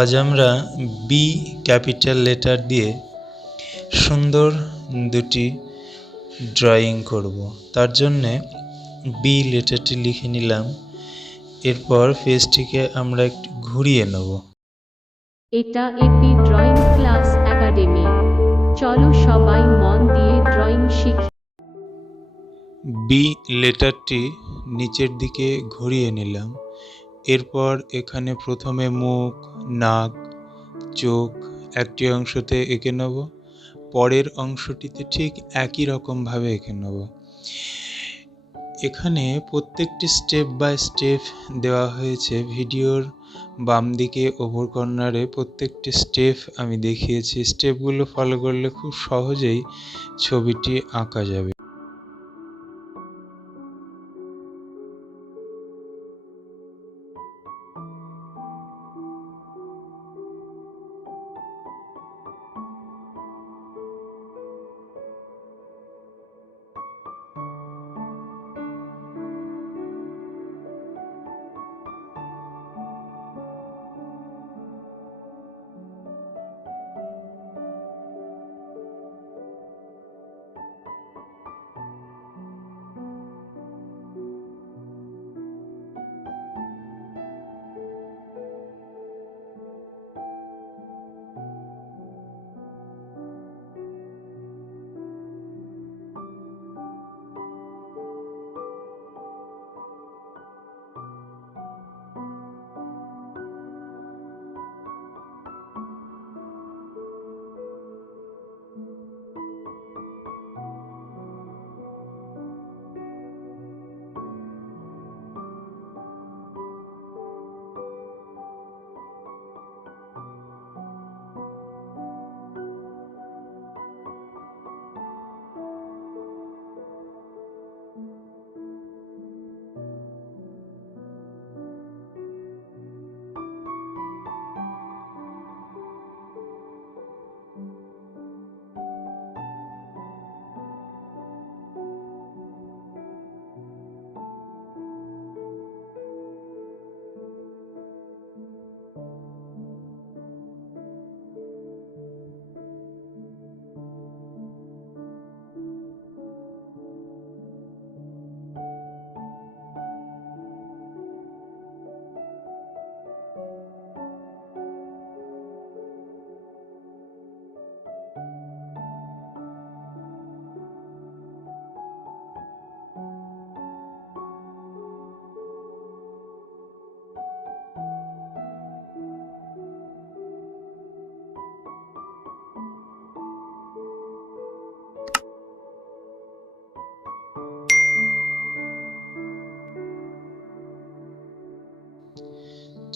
আজ আমরা B capital letter দিয়ে সুন্দর দুটি ড্রয়িং করব। তার জন্যে বি লেটারটি লিখে নিলাম। এরপর পেজটিকে আমরা একটু ঘুরিয়ে নেব। এটা এপি ড্রয়িং ক্লাস একাডেমি। চলো সবাই মন দিয়ে ড্রয়িং শিখি। বি লেটারটি নিচের দিকে ঘুরিয়ে নিলাম। এরপর এখানে প্রথমে মুখ, নাক, চোখ একটি অংশতে এঁকে নেব। পরের অংশটিতে ঠিক একই রকমভাবে এঁকে নেব। এখানে প্রত্যেকটি স্টেপ বাই স্টেপ দেওয়া হয়েছে। ভিডিওর বাম দিকে ওপর কর্নারে প্রত্যেকটি স্টেপ আমি দেখিয়েছি। স্টেপগুলো ফলো করলে খুব সহজেই ছবিটি আঁকা যাবে।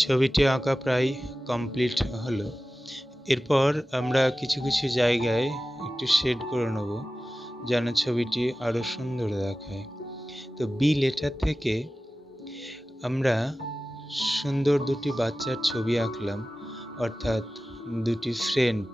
ছবিটি আঁকা প্রায় কমপ্লিট হলো। এরপর আমরা কিছু কিছু জায়গায় একটু শেড করে নেব যেন ছবিটি আরও সুন্দর দেখায়। তো বি লেটার থেকে আমরা সুন্দর দুটি বাচ্চার ছবি আঁকলাম, অর্থাৎ দুটি ফ্রেন্ড